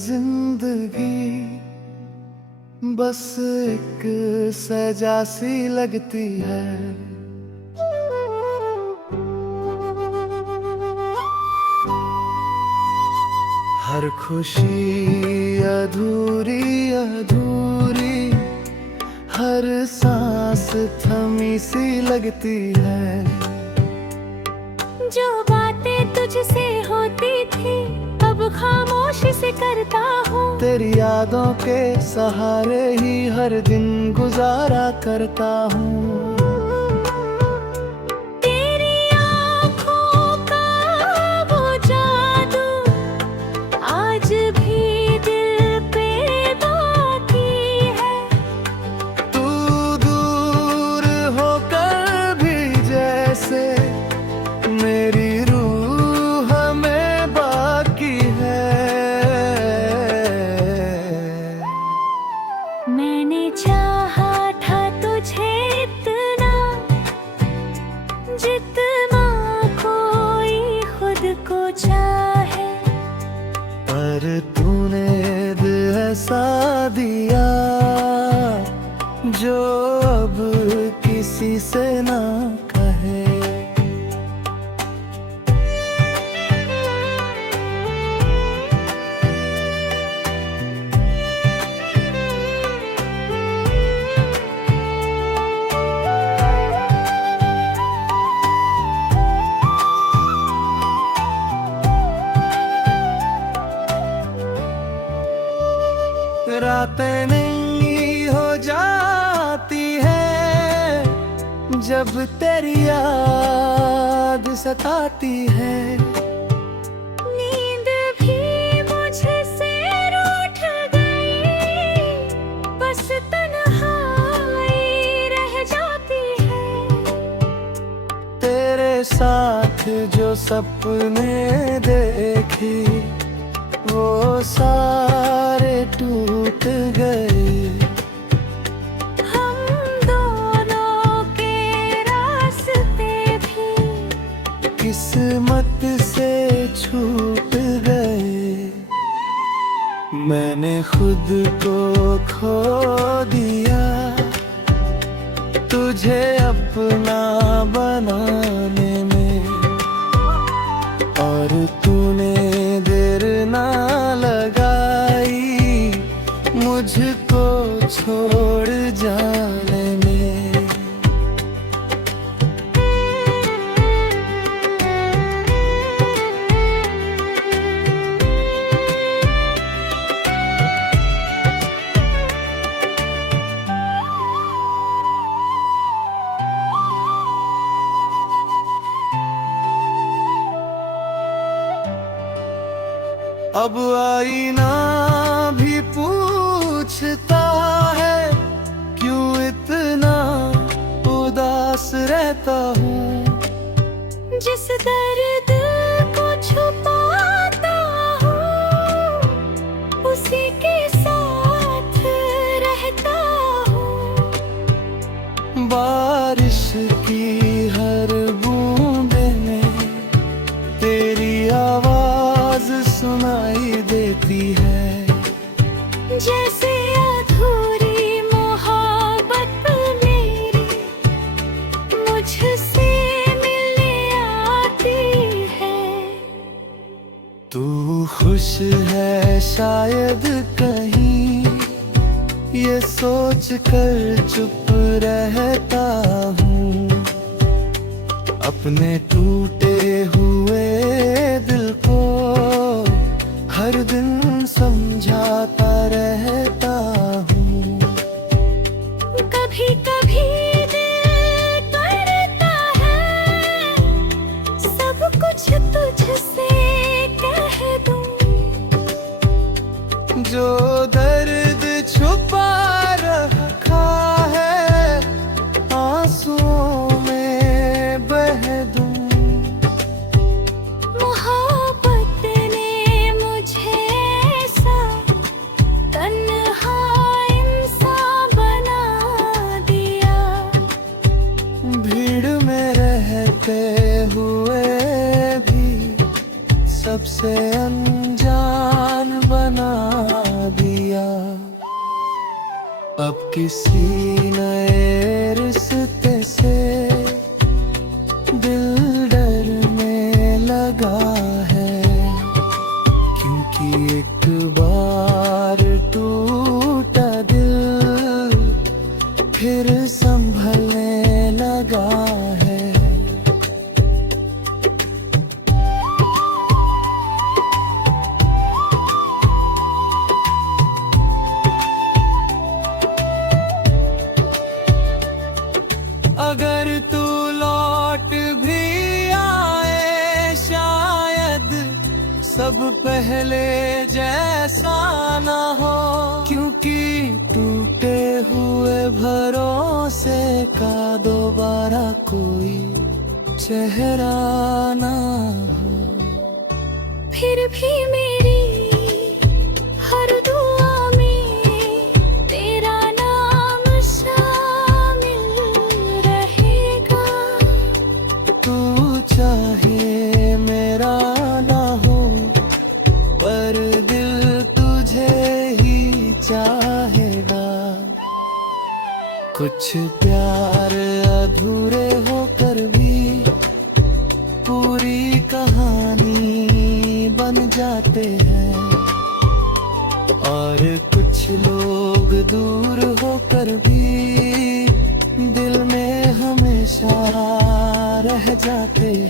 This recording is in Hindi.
जिंदगी बस एक सजा सी लगती है। हर खुशी अधूरी अधूरी, हर सांस थमी सी लगती है। जो बातें तुझसे होती थी अब खामोशी से करता हूँ। तेरी यादों के सहारे ही हर दिन गुजारा करता हूँ। तेरी आँखों का वो जादू आज भी दिल पे बाकी है। तू दूर होकर भी जैसे मेरी रूह में बाकी है। मैंने चाहा था तुझे इतना जितना कोई खुद को चाहे, पर तूने दिल ऐसा दिया जो अब किसी से ना कहे। रातें नहीं हो जाती है जब तेरी याद सताती है। नींद भी मुझसे रूठ गई, बस तन्हाई रह जाती है। तेरे साथ जो सपने देखे वो सारे टूट गए। हम दोनों के रास्ते भी किस्मत से छूट गए। मैंने खुद को खो दिया तुझे अपना बनाने में, और तूने देर ना लगाई मुझको छोड़ जाने में। अब आईना भी पूछता है क्यों इतना उदास रहता हूँ। जिस दर्द को छुपाता हूँ उसी के साथ रहता हूँ। बारिश की हर बूंदे में तेरी आवाज सुनाई देती है। जैसे अधूरी मोहब्बत मेरी मुझसे मिलने आती है। तू खुश है शायद कहीं ये सोच कर चुप रहता हूँ। अपने टूटे हुए दिल को हर दिन समझाता रहता हूँ। कभी कभी दिल करता है सब कुछ तुझसे कह दूं। जो दर्द छुपा रखा है आंसुओं में बह दूं। अब किसी नए रिश्ते से दिल डरने लगा है, क्योंकि एक बार टूटा दिल फिर संभलने लगा है। अगर तू लौट भी आए शायद सब पहले जैसा ना हो, क्योंकि टूटे हुए भरोसे का दोबारा कोई चेहरा ना हो। फिर भी मेरी हर दुआ में तेरा नाम शामिल रहेगा। तू चाहे मेरा ना हो, पर दिल तुझे ही चाहेगा। कुछ प्यार अधूरे होकर भी पूरी कहानी बन जाते हैं, और कुछ लोग दूर होकर भी दिल में हमेशा रह जाते हैं।